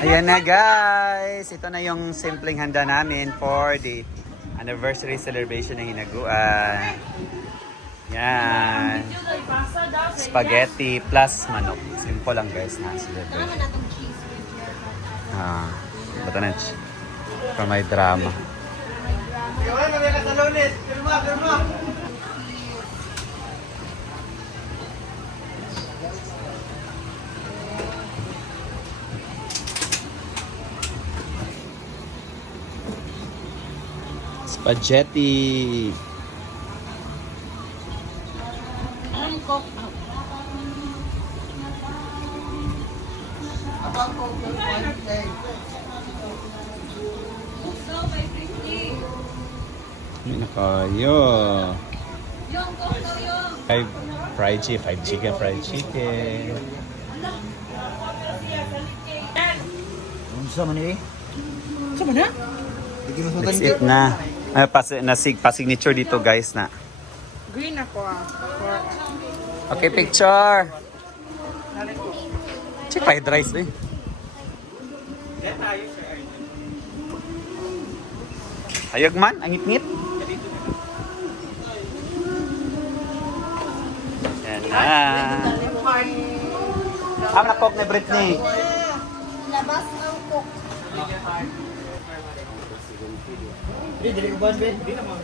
Ayan na guys, ito na yung simpleng handa namin for the anniversary celebration ng hinaguan. Yan. Spaghetti plus manok. Simple lang guys na celebration. Bato na for my drama. Spaghetti. Hindi na kayo. Fried chicken, fried chicken. Unsa man eh? Unsa man na? Let's eat na. Ay, pa-signature dito guys na. Green ako ah. Okay, picture. Check fried rice eh. Ayog man, ang ngit-ngit. Yan na. Na coke na Britney. Labas ang cook. Dili ko ba Ben? Di naman.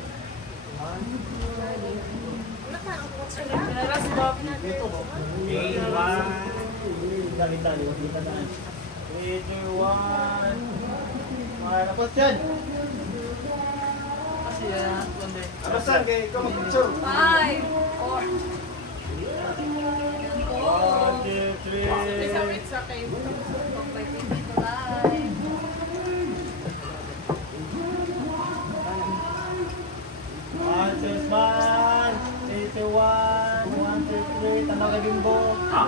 Dali-dali, wag kita na. 3, 2, 1. Tapos yan. Abasan kay ikaw mag-picture. 5, 4. 1, 2, 3. Sa kayo. Smile! 3, 2, 1. 1, 2, 3. Tanaw kay Bimbo. Ha?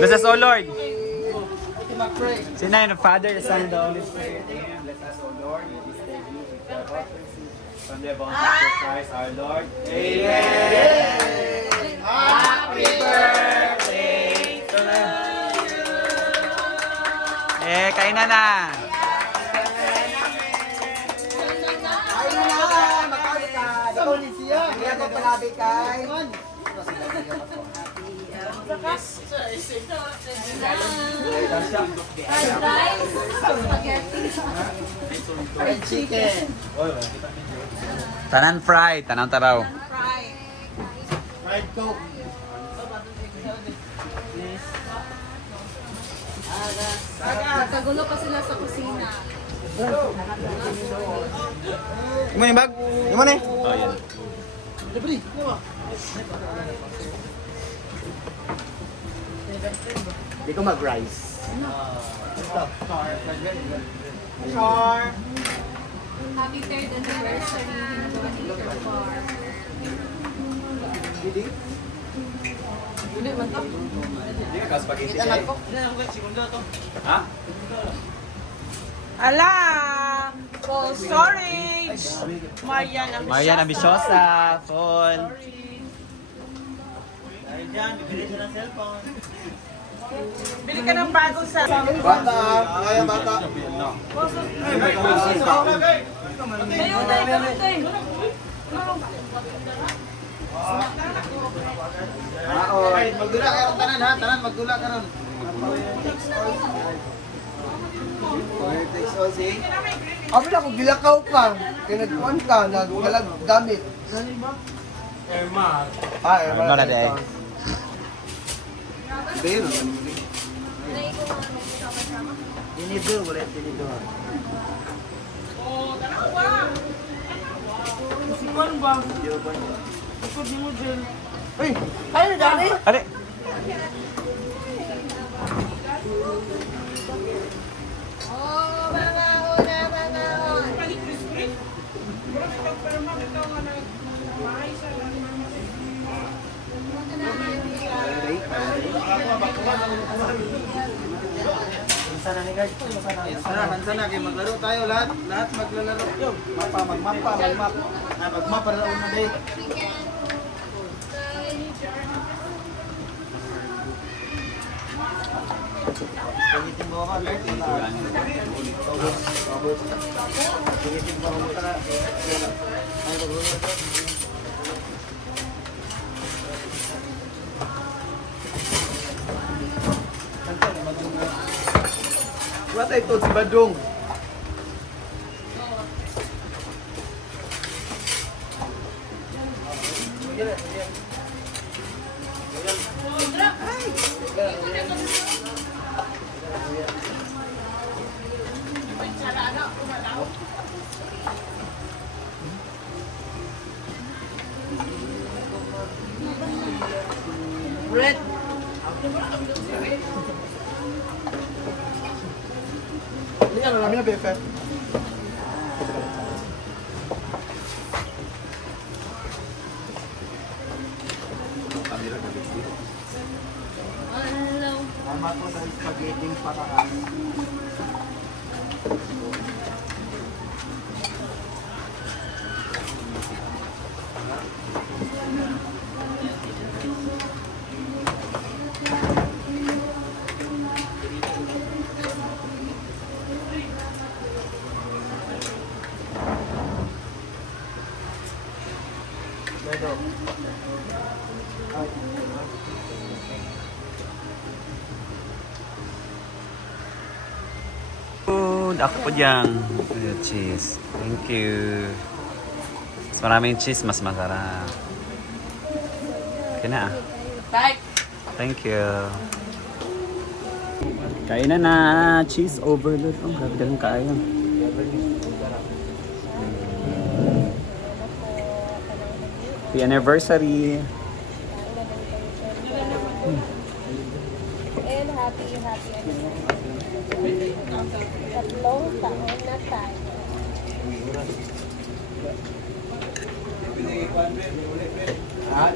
Bless us, O Lord. Sina yung Father, the Son, and the Holy Spirit. Amen. Bless us, O Lord. Let this day be with our prophecy. From the above Jesus Christ, our Lord. Amen. Happy birthday to you. Kain na na. Kaya ko palabi kay. Fried chicken. Tanan fried, tanang taraw. Fried coke. Kagulo pa sila sa kusina. Imo ni bag? Imo ni? Oh, yan. Libre. Di ko mag-rice. Char. Happy 3rd anniversary. Hinagawa ni Teacher Bar. Hindi ka spaghetti ay. Ha? Ala! Full storage! Marian Ambisyosa. Marian Ambisyosa, full. Bili ka ng bago sa... Bata. Kaya bata. Tayo, tayo. Ay, magdula ka ron tanan ha. Tanan magdula ka ron. Abi na kung gilakaw ka, kinagpuan ka, nagdalag damit. Erma. Ano na day? Pero, Dinido, wala dinido. Oh, tanaw ba? Musikan ba? Ikot ni mo, Jel. ay, ano dali? Are. Oh, mga una. Palit biscuit? Wala ka pero makita nga na mahay siya lang. Sana ni guys. Sana kay maglaro tayo lahat. Lahat maglalaro. Magmapa. Magma para una day. Pagitin mo ako, Lord. Pagitin mo ako para. Wala tayo ito si Badong. Red. Hindi nga, marami na befe. Tama ko sa spaghetti patakan. Food, ako po dyan. Cheese. Thank you. Mas maraming cheese, mas masarap. Okay na ah. Thank you. Kainan na. Cheese overload. Oh, grabe ka lang kain. Happy anniversary. And happy tatlong taon na tayo.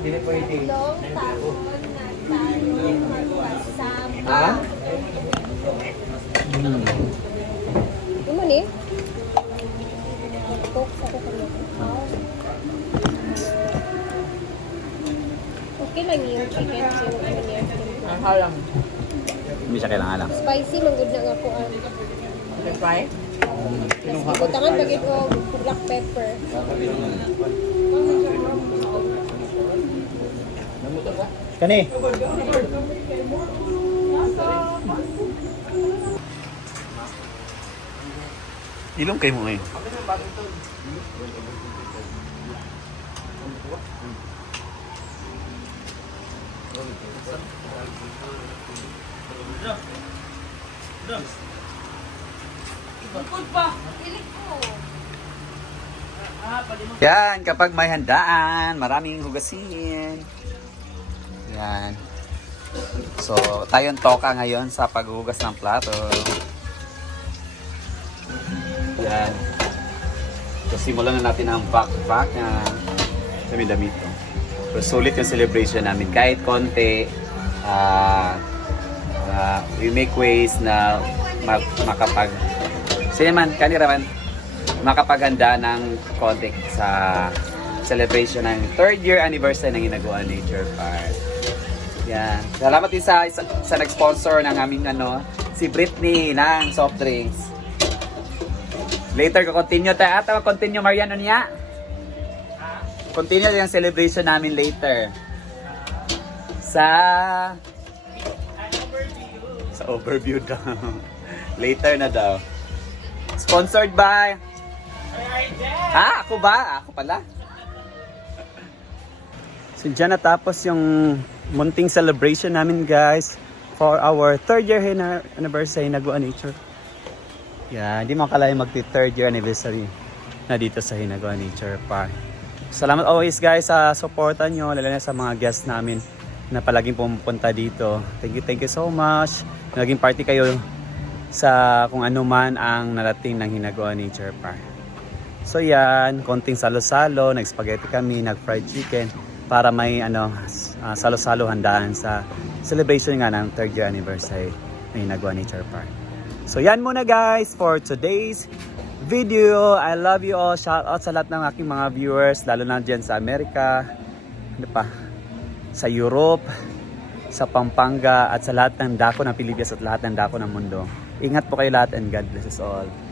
Dili pwede. Tatlong taon na tayo magkasama. Ha? Ano ni? Cook sa kukulo. Okay lang yung chicken. Yung ano niya. Hindi siya kailangan lang. Spicy, manggod na nga po ang butangan bagay ko black pepper. Kani. Ilong kayo mo ngayon. Yan, kapag may handaan, maraming hugasin. Yan. So, tayong toka ngayon sa paghugas ng plato. Yan. So, simulan na natin ang back na dami-damit. So, sulit yung celebration namin. Kahit konti, we make ways na makapag makapaghanda ng konti sa celebration ng 3rd year anniversary ng Hinaguan Nature Park. Yan. Salamat din sa nag-sponsor ng aming si Britney ng soft drinks. Later ko continue tayo. Continue Marian niya. Continue yung celebration namin later. Sa overview daw. Later na daw. Sponsored by ako ba? Ako pala. So dyan natapos yung munting celebration namin guys for our 3rd year anniversary Hinaguan Nature. Yeah, hindi mo akalain magti-3rd year anniversary na dito sa Hinaguan Nature Park. Salamat always guys sa supportan nyo, lalo na sa mga guests namin na palaging pumupunta dito. Thank you so much. Naging party kayo sa kung ano man ang narating ng Hinaguan Nature Park. So yan, konting salo-salo, nag-spaghetti kami, nag-fried chicken para may salo-salo handaan sa celebration nga ng 3rd year anniversary ng Hinaguan Nature Park. So yan muna guys for today's video. I love you all. Shout out sa lahat ng aking mga viewers, lalo na dyan sa Amerika, ano pa, sa Europe, sa Pampanga, at sa lahat ng dako ng Pilipinas at lahat ng dako ng mundo. Ingat po kayo lahat and God bless us all.